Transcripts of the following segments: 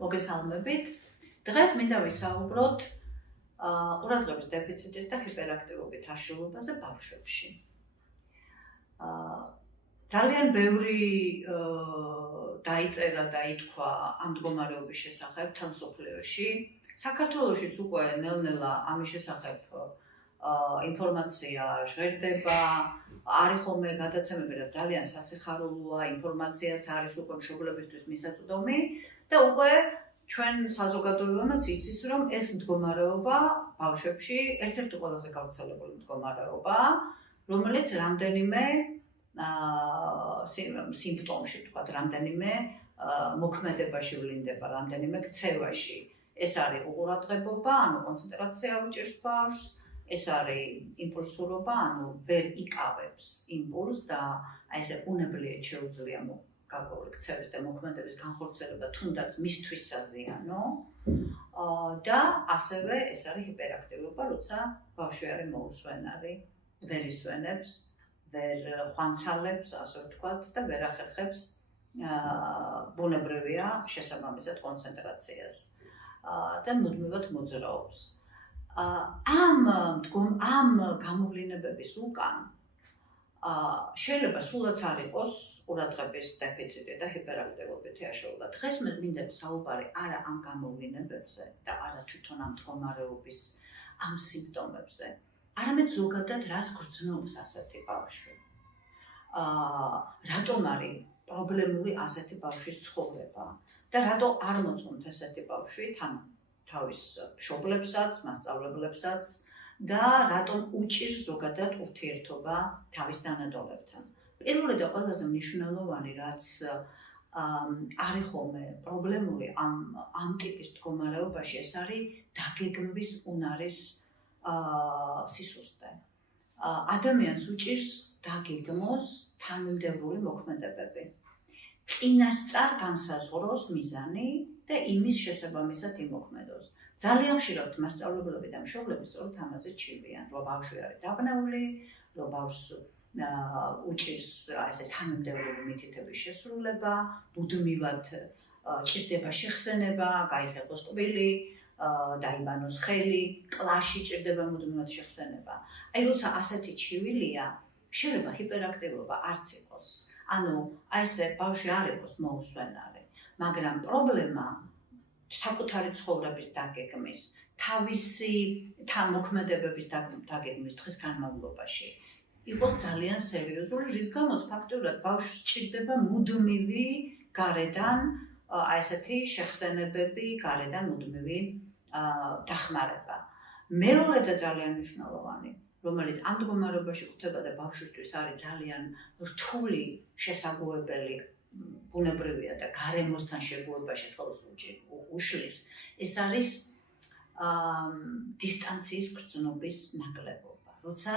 მოგესალმებით. დღეს მინდა ვისაუბროთ ყურადღების დეფიციტის და ჰიპერაქტივობის აშლილობაზე ბავშვებში. ძალიან ბევრი დაიწერა და ითქვა ამ მდგომარეობის შესახებ თემსოფლიოში. საქართველოშიც უკვე ნელ-ნელა ამის შესახებ ინფორმაცია ჟღერდება, არის ხოლმე გადაცემები, რა ძალიან სასიხარულოა, ინფორმაციაც არის უკვე მშობლებისთვის მისაწვდომი და უკვე ჩვენ საზოგადოებამაც იცის, რომ ეს მდგომარეობა ბავშვებში ერთ-ერთი ყველაზე გავრცელებული მდგომარეობაა, რომელიც რამდენიმე სიმპტომში, თქვათ, რამდენიმე მოქმედებაში ვლინდება, რამდენიმე ქცევაში. ეს არის უყურადღებობა, ანუ კონცენტრაცია უჭირს ბავშვს, ეს არის იმპულსურობა, ანუ ვერ იკავებს იმპულსს და აი ესე უნებლიეთ შეუძლია გარკვეული ქცევის და მოქმედების განხორციელება, თუნდაც მისთვის საზიანო. და ასევე ეს არის ჰიპერაქტივობა, როცა ბავშვი არის მოუსვენარი, ვერ ისვენებს, ვერ ხვანცალებს, ასე ვთქვათ, და ვერ ახერხებს ბუნებრივია შესაბამისად კონცენტრაციას და მუდმივად მოძრაობს. ამ გამოვლინებების უკან შეიძლება სულაც არ იყოს ყურადღების დეფიციტი და ჰიპერაქტივობითი აშლილობა. დღეს მე მინდა საუბარი არა ამ გამოვლინებებზე და არა თვითონ ამ მდგომარეობის ამ სიმპტომებზე, არამედ ზოგადად რას გრძნობს ასეთი ბავშვი. რატომ არის პრობლემური ასეთი ბავშვის ცხოვრება და რატო არ მოწონთ ესეთი ბავშვი თავის მშობლებსაც, მასწავლებლებსაც და რატომ უჭირს ზოგადად ურთიერთობა თავის დანატოლებთან. პირველი და ყველაზე მნიშვნელოვანი, რაც არის ხოლმე პრობლემური ამ ტიპის მდგომარეობაში, ეს არის დაგეგმვის უნარის სისუსტე. ადამიანს უჭირს დაგეგმოს თანმიმდევრული მოქმედებები. წინასწარ განსაზღვროს მიზანი და იმის შესაბამისად იმოქმედოს. ძალიან ხშირად მასწავლებლები და მშობლები სწორედ ამაზე ჩივიან, რომ ბავშვი არის დაბნეული, რომ ბავშვს უჭირს ესე თანმიმდევრული მითითების შესრულება, მუდმივად ჭირდება შეხსენება, გაიხელოს კბილი, დაიბანოს ხელი, კლასში ჭირდება მუდმივად შეხსენება. აი როცა ასეთი ჩივილია, შეიძლება ჰიპერაქტივობა არც იყოს. ანუ აი ესე ბავშვი არ იყოს მოუსვენარი, მაგრამ პრობლემა საკუთარი ცხოვრების დაგეგმის, თავისი მოქმედებების დაგეგმის დღის განმავლობაში იყოს ძალიან სერიოზული, რის გამოც ფაქტობრივად ბავშვს სჭირდება მუდმივი გარედან აი ესეთი შეხსენებები, გარედან მუდმივი დახმარება. მეორე და ძალიან მნიშვნელოვანი, რომელიც ამ მდგომარეობაში გვხვდება და ბავშვისთვის არის ძალიან რთული შესაძლებელი, ბუნებრივია და გარემოსთან შეგუებაში ხელს უშლის, ეს არის დისტანციის გრძნობის ნაკლებობა. როცა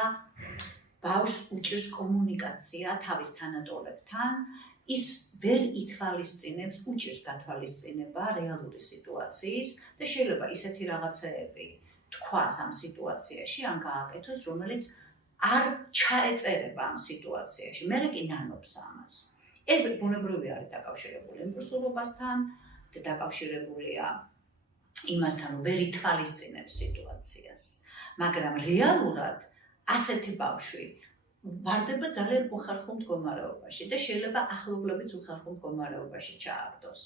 ბავშვს უჭირს კომუნიკაცია თავის თანატოლებთან, ის ვერ ითვალისწინებს, უჭირს გათვალისწინება რეალური სიტუაციის და შეიძლება ისეთი რაღაცეები თქვას ამ სიტუაციაში, ან გააკეთოს, რომელიც არ ჩაეწერება ამ სიტუაციაში, მერე კი ნანობს ამას. ეს ბუნებრივი არის დაკავშირებული იმპულსურობასთან და დაკავშირებულია იმასთან, რომ ვერ ითვალისწინებს სიტუაციას. მაგრამ რეალურად ასეთი ბავშვი ვარდება ძალიან უხერხულ მდგომარეობაში და შეიძლება ახლობლებიც უხერხულ მდგომარეობაში ჩააგდოს.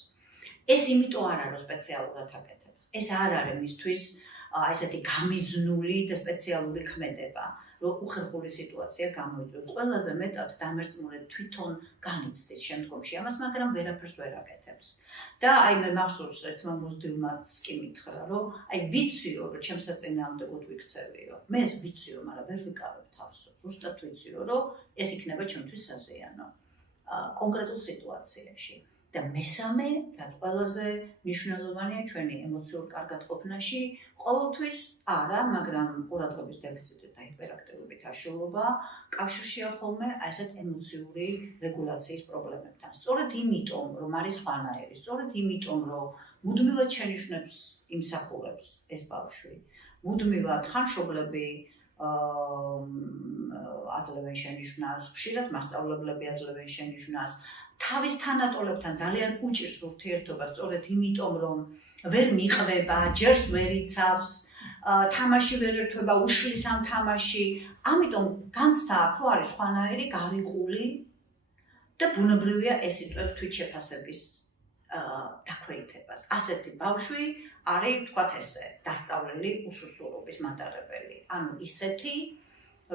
ეს იმიტომ არ არის სპეციალურად აკეთებს. ეს არ არის მისთვის ესეთი გამიზნული და სპეციალური ქმედება, რომ უხერხული სიტუაცია გამოიწვევს. ყველაზე მეტად დამერწმუნედ თვითონ განიცდის შემდგომში ამას, მაგრამ ვერაფერს ვერ აკეთებს. და აი მე მახსოვს ერთმა მოზრდილმაც კი მითხრა, რომ აი ვიციო, რომ ჩემს საწინააღმდეგოდ ვიქცევიო. მე ეს ვიციო, მაგრამ ვერ ვიკავებ თავს. ზუსტად ვიციო, რომ ეს იქნება ჩემთვის საზიანო კონკრეტულ სიტუაციაში. და მესამე, რაც ყველაზე მნიშვნელოვანია ჩვენი ემოციურ კარგადყოფნაში, ყოველთვის არა, მაგრამ ყურადღების დეფიციტის და ჰიპერაქტივობის აშლილობა კავშირშია ხოლმე აი ესეთ ემოციური რეგულაციის პრობლემებთან. სწორედ იმიტომ, რომ არის სხვანაირი, სწორედ იმიტომ, რომ მუდმივად შენიშვნებს იმსახურებს ეს ბავშვი. მუდმივად ხან მშობლები აძლევენ შენიშვნას, ხშირად მასწავლებლები აძლევენ შენიშვნას, თავის თანატოლებთან ძალიან უჭირს ურთიერთობას, სწორედ იმიტომ, რომ ვერ მიყვება, ჯერს ვერ იცავს, თამაში ვერ ერთვება, უშლის ამ თამაში. ამიტომ განცდა აქვს, რომ არის სხვანაირი გარიყული და ბუნებრივია ეს იწვევს თვითშეფასების დაქვეითებას. ასეთი ბავშვი არის, თქვათ ესე, დასწავლელი უსუსურობის მატარებელი. ანუ ისეთი,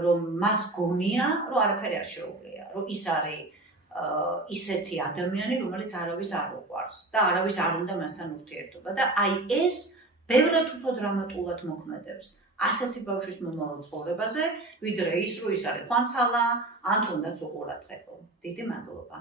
რომ მას გონია, რომ არაფერი არ შეუძლია, რომ ის არის ისეთი ადამიანი, რომელიც არავის არ უყვარს და არავის არ უნდა მასთან ურთიერთობა და აი ეს ბევრად უფრო დრამატულად მოქმედებს ასეთი ბავშვის მომავალ ცხოვრებაზე, ვიდრე ის, რომ ის არის ხანცალა, ან თუნდაც უყურადღებო. დიდი მადლობა.